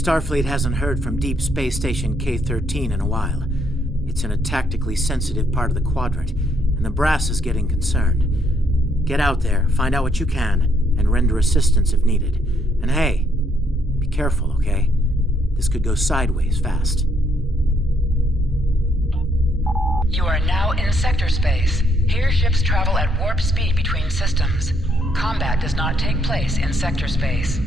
Starfleet hasn't heard from Deep Space Station K-13 in a while. It's in a tactically sensitive part of the quadrant, and the brass is getting concerned. Get out there, find out what you can, and render assistance if needed. And hey, be careful, okay? This could go sideways fast. You are now in sector space. Here ships travel at warp speed between systems. Combat does not take place in sector space.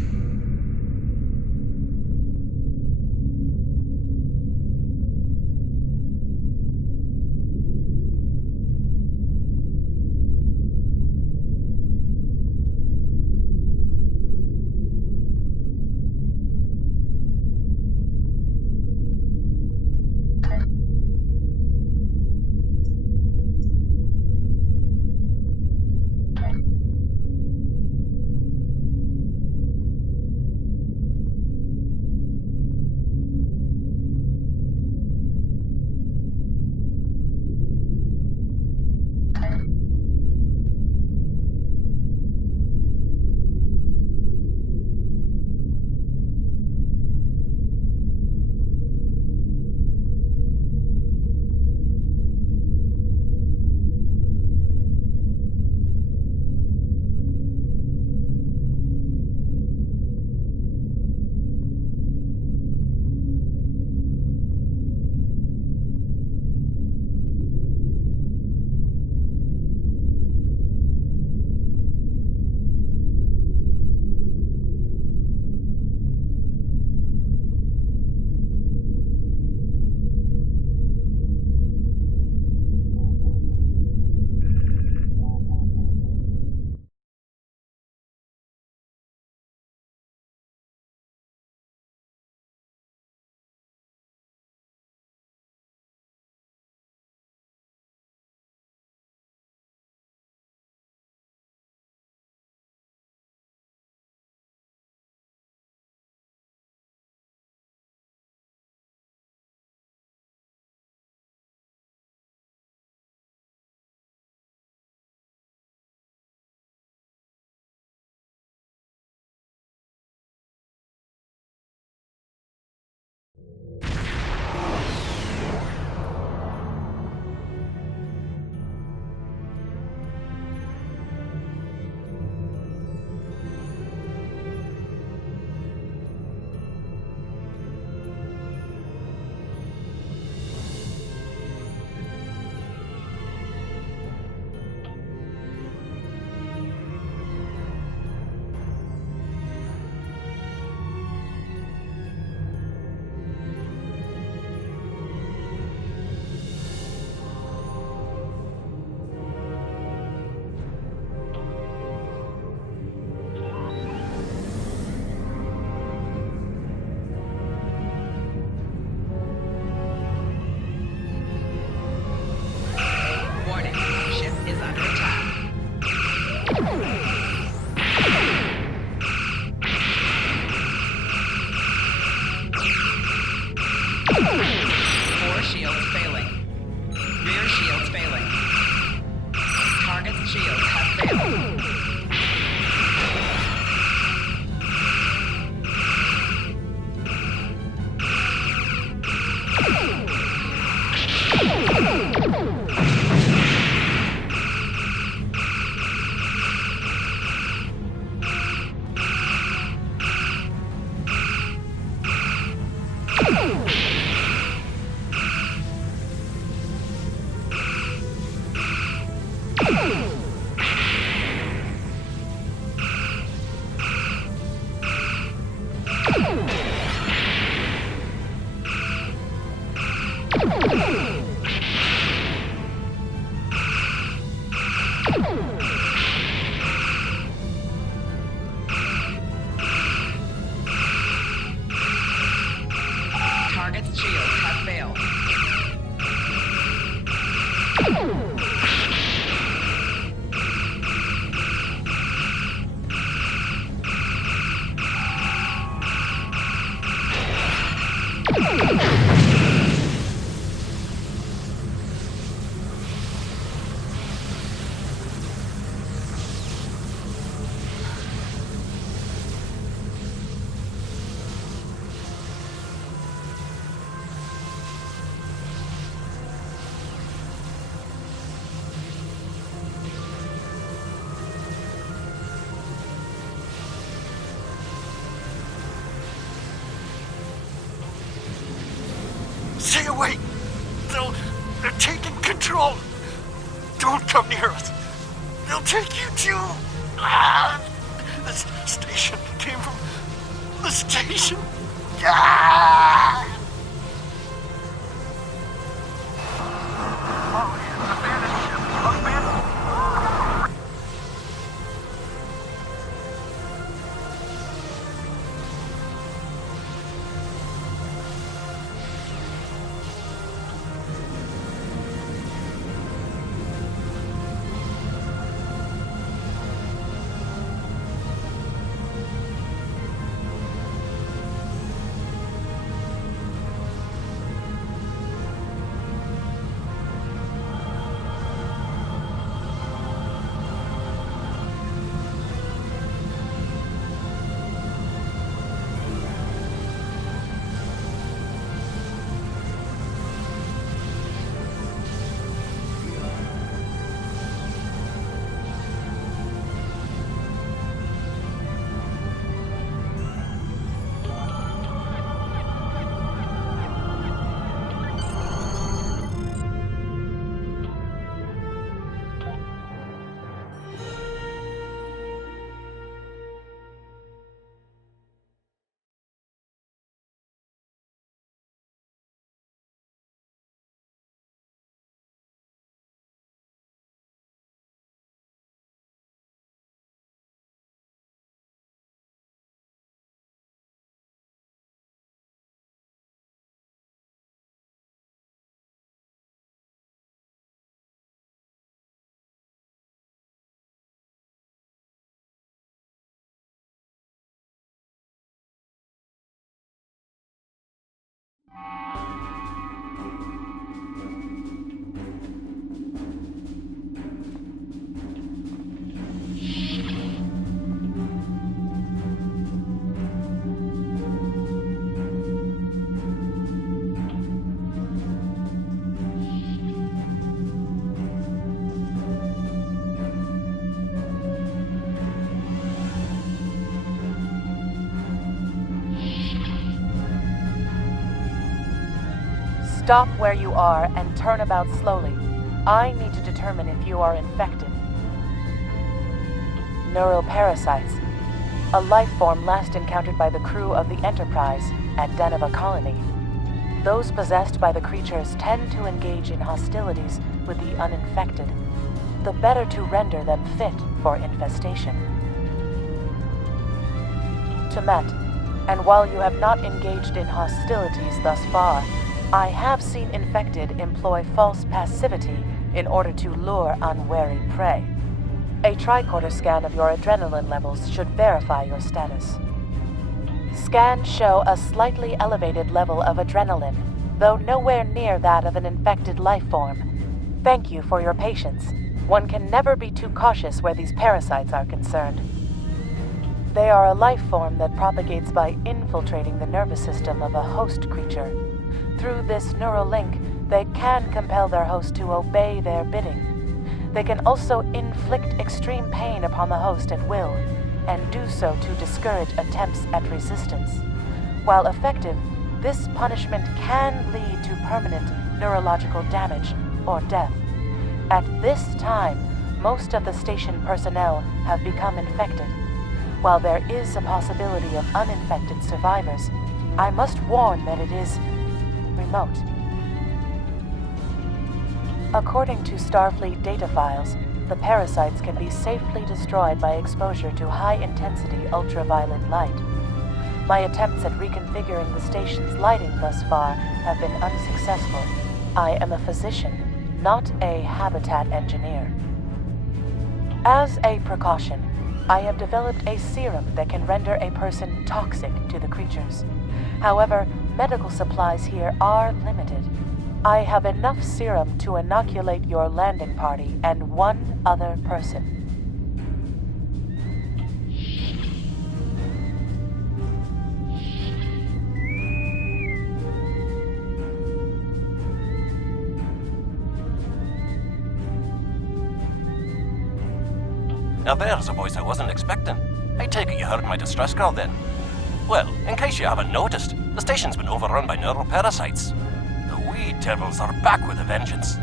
Don't come near us. They'll take you too. This station came from the station. Stop where you are and turn about slowly. I need to determine if you are infected. Neural parasites. A life form last encountered by the crew of the Enterprise at Deneva Colony. Those possessed by the creatures tend to engage in hostilities with the uninfected, the better to render them fit for infestation. Temet, and while you have not engaged in hostilities thus far, I have seen infected employ false passivity in order to lure unwary prey. A tricorder scan of your adrenaline levels should verify your status. Scans show a slightly elevated level of adrenaline, though nowhere near that of an infected life form. Thank you for your patience. One can never be too cautious where these parasites are concerned. They are a life form that propagates by infiltrating the nervous system of a host creature. Through this neural link, they can compel their host to obey their bidding. They can also inflict extreme pain upon the host at will, and do so to discourage attempts at resistance. While effective, this punishment can lead to permanent neurological damage or death. At this time, most of the station personnel have become infected. While there is a possibility of uninfected survivors, I must warn that it is remote. According to Starfleet data files, the parasites can be safely destroyed by exposure to high-intensity ultraviolet light. My attempts at reconfiguring the station's lighting thus far have been unsuccessful. I am a physician, not a habitat engineer. As a precaution, I have developed a serum that can render a person toxic to the creatures. However, medical supplies here are limited. I have enough serum to inoculate your landing party and one other person. Now there's a voice I wasn't expecting. I take it you heard my distress call then. Well, in case you haven't noticed, the station's been overrun by neural parasites. The wee devils are back with a vengeance.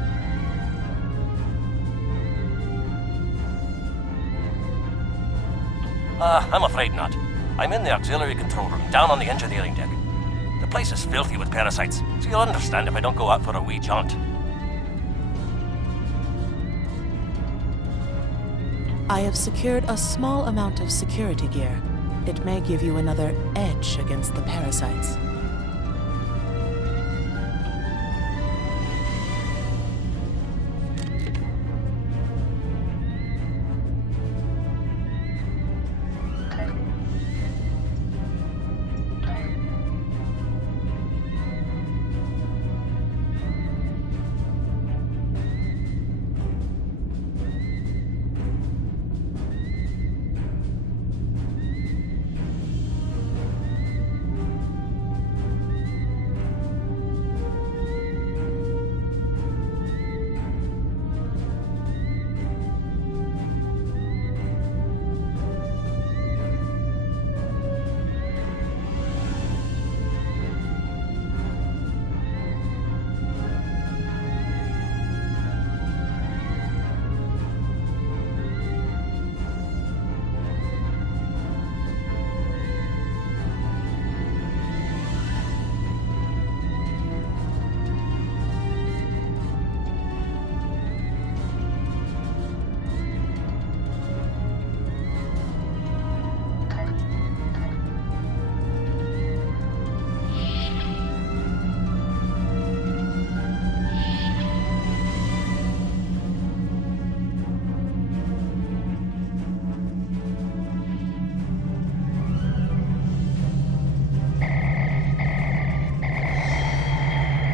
I'm afraid not. I'm in the auxiliary control room, down on the engineering deck. The place is filthy with parasites, so you'll understand if I don't go out for a wee jaunt. I have secured a small amount of security gear. It may give you another edge against the parasites.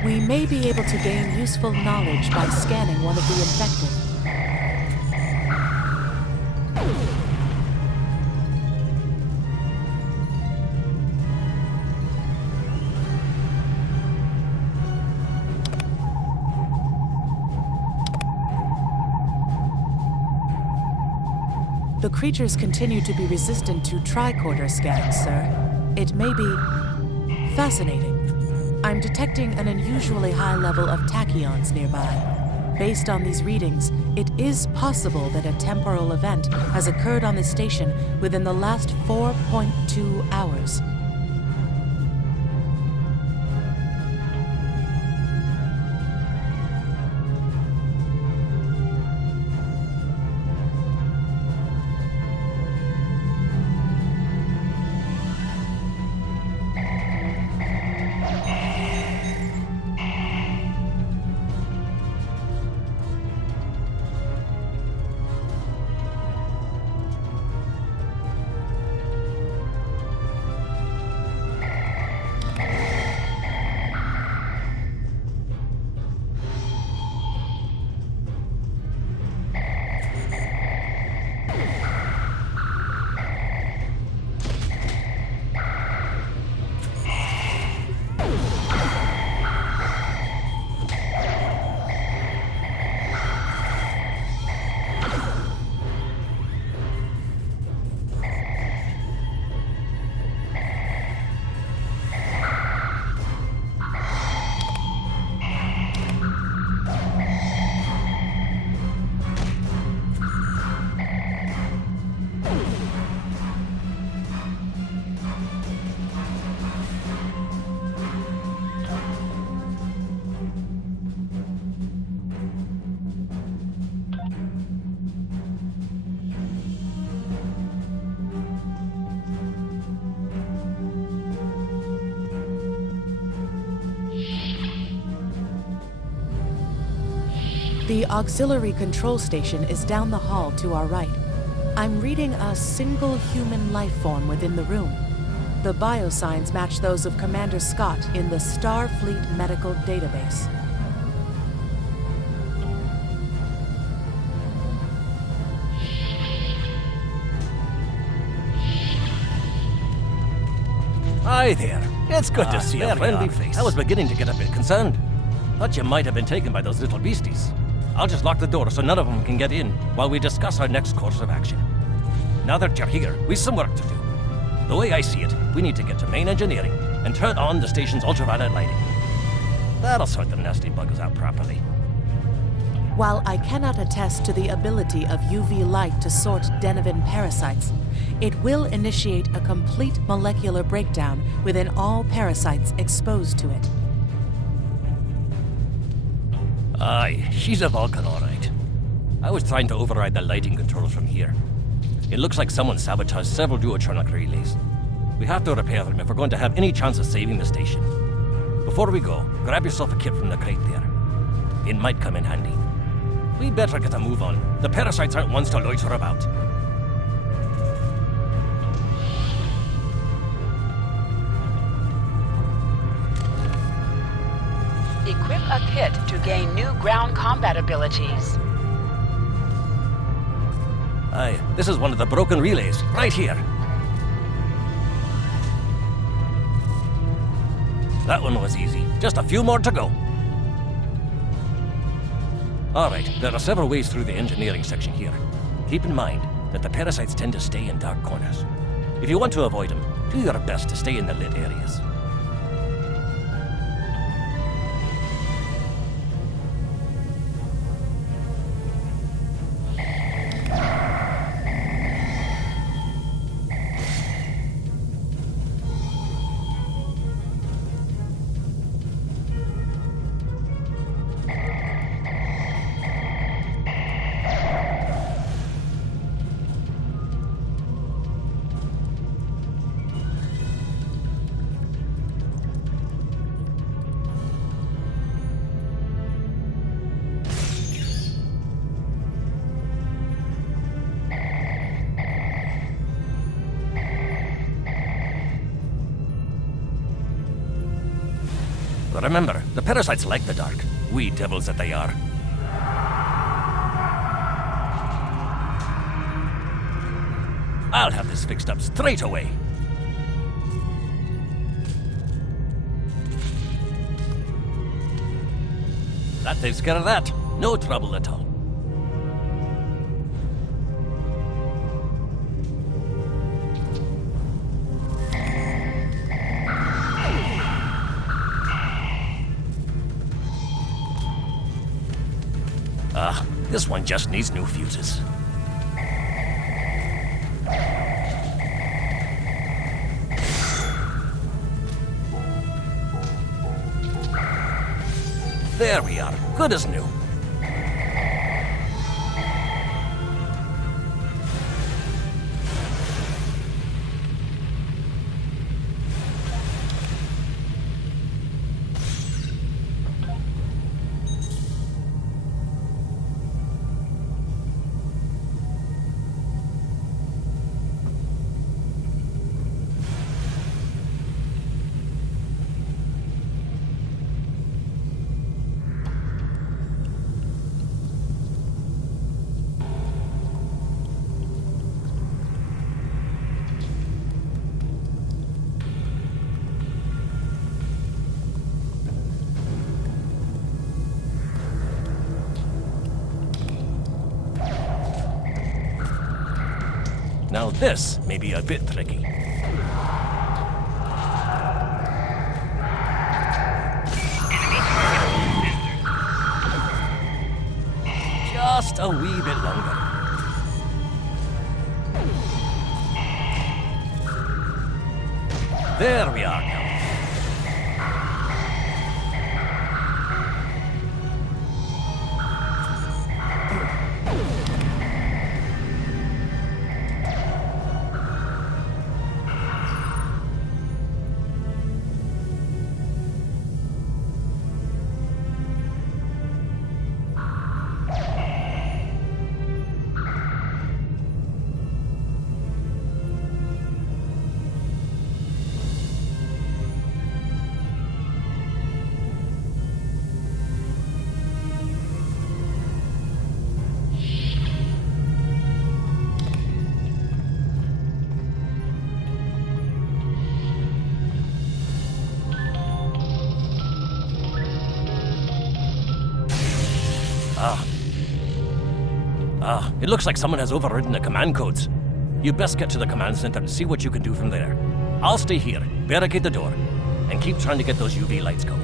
We may be able to gain useful knowledge by scanning one of the infected. The creatures continue to be resistant to tricorder scans, sir. It may be fascinating. I'm detecting an unusually high level of tachyons nearby. Based on these readings, it is possible that a temporal event has occurred on the station within the last 4.2 hours. The auxiliary control station is down the hall to our right. I'm reading a single human life form within the room. The biosigns match those of Commander Scott in the Starfleet Medical Database. Hi there. It's good to see a friendly face. I was beginning to get a bit concerned. Thought you might have been taken by those little beasties. I'll just lock the door so none of them can get in while we discuss our next course of action. Now that you're here, we've some work to do. The way I see it, we need to get to main engineering and turn on the station's ultraviolet lighting. That'll sort the nasty buggers out properly. While I cannot attest to the ability of UV light to sort Deniven parasites, it will initiate a complete molecular breakdown within all parasites exposed to it. Aye, she's a Vulcan, all right. I was trying to override the lighting controls from here. It looks like someone sabotaged several duotronic relays. We have to repair them if we're going to have any chance of saving the station. Before we go, grab yourself a kit from the crate there. It might come in handy. We'd better get a move on. The parasites aren't ones to loiter about. Equip a kit to gain new ground combat abilities. Aye, this is one of the broken relays, right here. That one was easy. Just a few more to go. Alright, there are several ways through the engineering section here. Keep in mind that the parasites tend to stay in dark corners. If you want to avoid them, do your best to stay in the lit areas. But remember, the parasites like the dark. Wee devils that they are. I'll have this fixed up straight away. That takes care of that. No trouble at all. This one just needs new fuses. There we are. Good as new. Now this may be a bit tricky. Just a wee bit longer. There we are now. It looks like someone has overridden the command codes. You best get to the command center and see what you can do from there. I'll stay here, barricade the door, and keep trying to get those UV lights going.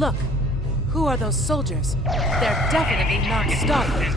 Look, who are those soldiers? They're definitely not startled.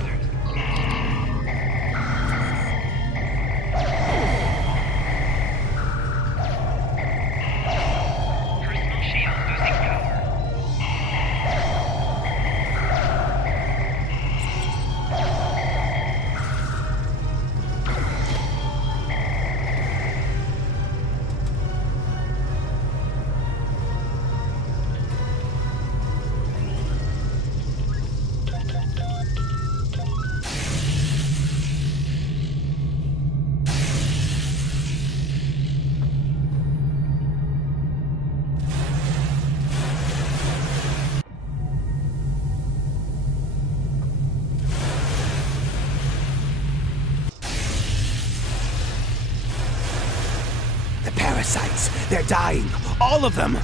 Parasites! They're dying! All of them!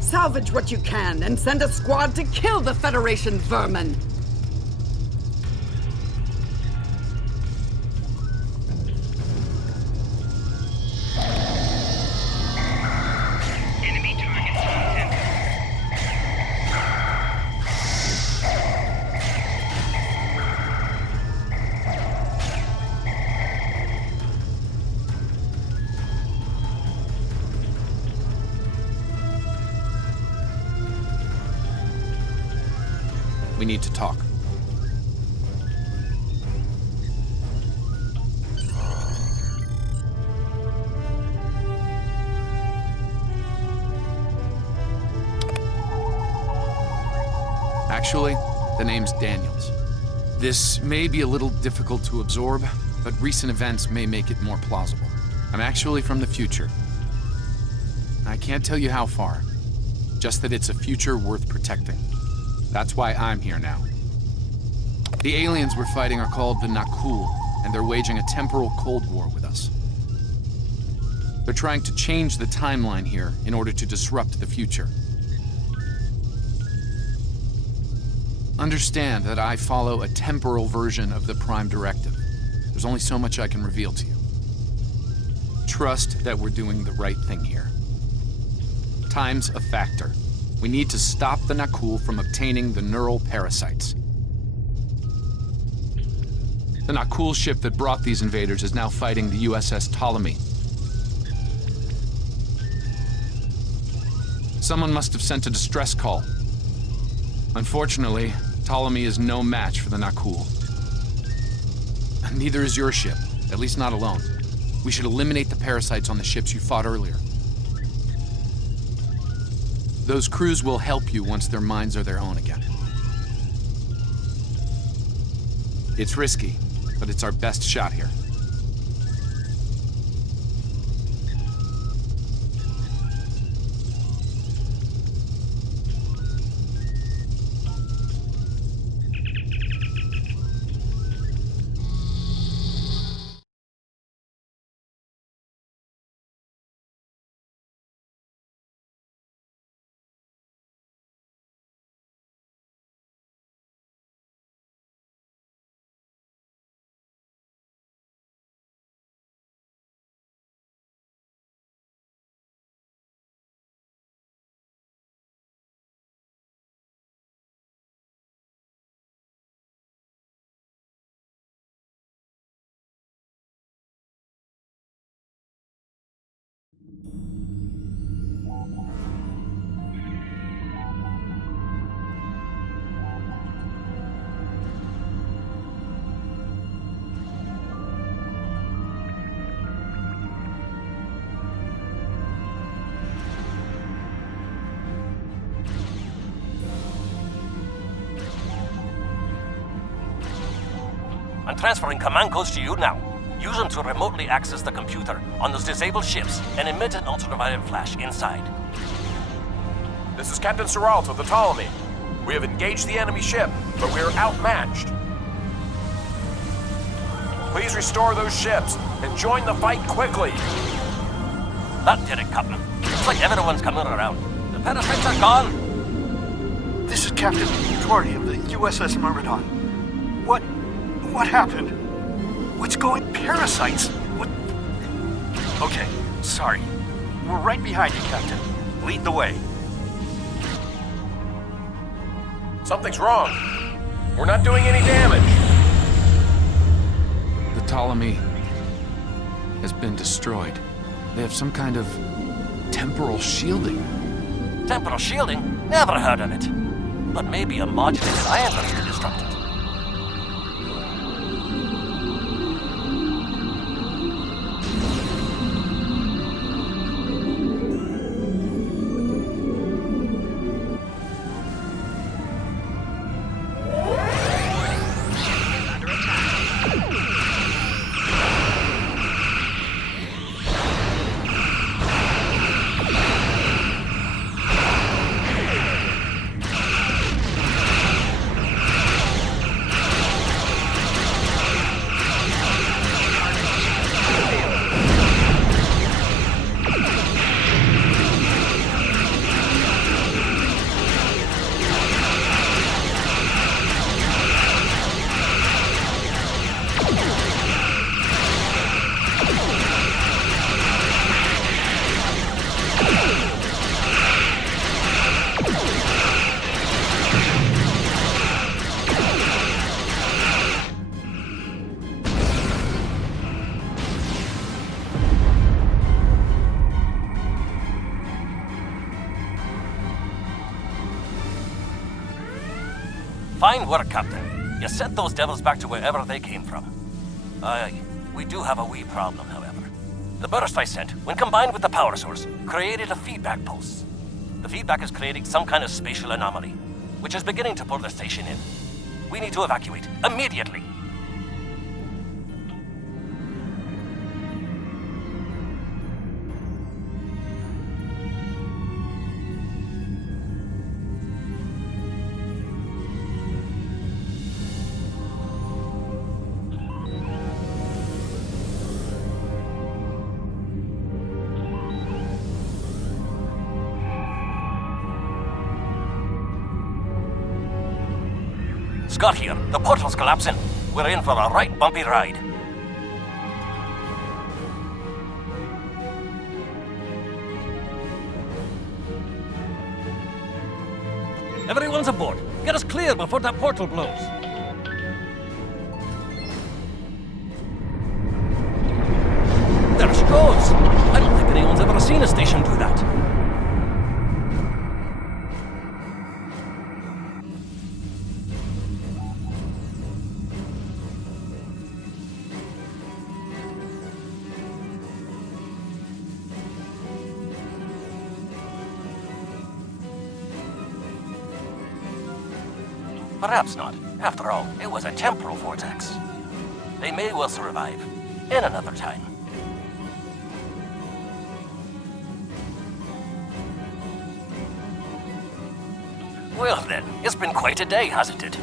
Salvage what you can and send a squad to kill the Federation vermin! Enemy target detected. We need to talk. Actually, the name's Daniels. This may be a little difficult to absorb, but recent events may make it more plausible. I'm actually from the future. I can't tell you how far, just that it's a future worth protecting. That's why I'm here now. The aliens we're fighting are called the Nakul, and they're waging a temporal Cold War with us. They're trying to change the timeline here in order to disrupt the future. Understand that I follow a temporal version of the Prime Directive. There's only so much I can reveal to you. Trust that we're doing the right thing here. Time's a factor. We need to stop the Nakul from obtaining the neural parasites. The Nakul ship that brought these invaders is now fighting the USS Ptolemy. Someone must have sent a distress call. Unfortunately, Ptolemy is no match for the Nakul. Neither is your ship, at least not alone. We should eliminate the parasites on the ships you fought earlier. Those crews will help you once their minds are their own again. It's risky, but it's our best shot here. I'm transferring command codes to you now. Use them to remotely access the computer on those disabled ships and emit an ultraviolet flash inside. This is Captain Seralt of the Ptolemy. We have engaged the enemy ship, but we are outmatched. Please restore those ships and join the fight quickly. That did it, Captain. Looks like everyone's coming around. The parasites are gone. This is Captain Torrey of the USS Myrmidon. What happened? What's going... Parasites? What... Okay, sorry. We're right behind you, Captain. lead the way. Something's wrong. We're not doing any damage. The Ptolemy has been destroyed. They have some kind of temporal shielding. Temporal shielding? Never heard of it. But maybe a modulated ion burst to disrupt it. Fine work, Captain. You sent those devils back to wherever they came from. Aye, we do have a wee problem, however. The burst I sent, when combined with the power source, created a feedback pulse. The feedback is creating some kind of spatial anomaly, which is beginning to pull the station in. We need to evacuate, immediately. Scott here. The portal's collapsing. We're in for a right bumpy ride. Everyone's aboard. Get us clear before that portal blows. There she goes. I don't think anyone's ever seen a station do that. Perhaps not. After all, it was a temporal vortex. They may well survive. In another time. Well then, it's been quite a day, hasn't it?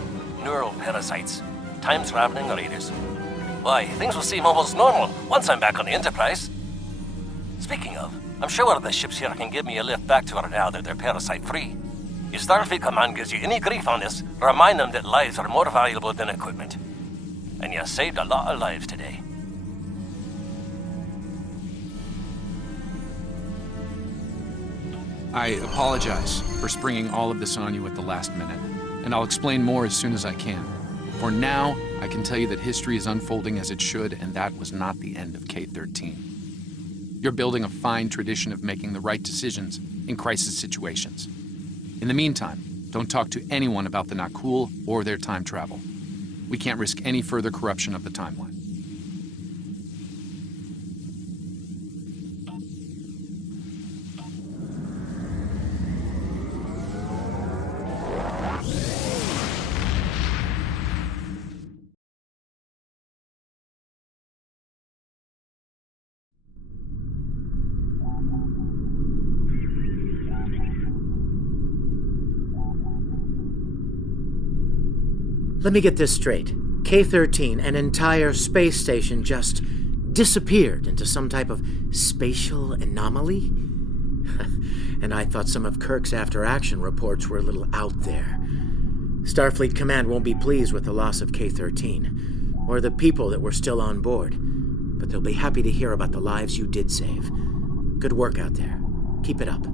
Neural parasites, time-traveling raiders. Why, things will seem almost normal once I'm back on the Enterprise. Speaking of, I'm sure the ships here can give me a lift back to her now that they're parasite-free. If Starfleet Command gives you any grief on this, remind them that lives are more valuable than equipment. And you saved a lot of lives today. I apologize for springing all of this on you at the last minute, and I'll explain more as soon as I can. For now, I can tell you that history is unfolding as it should, and that was not the end of K-13. You're building a fine tradition of making the right decisions in crisis situations. In the meantime, don't talk to anyone about the Nakul or their time travel. We can't risk any further corruption of the timeline. Let me get this straight. K-13, an entire space station, just disappeared into some type of spatial anomaly? And I thought some of Kirk's after-action reports were a little out there. Starfleet Command won't be pleased with the loss of K-13, or the people that were still on board, but they'll be happy to hear about the lives you did save. Good work out there. Keep it up.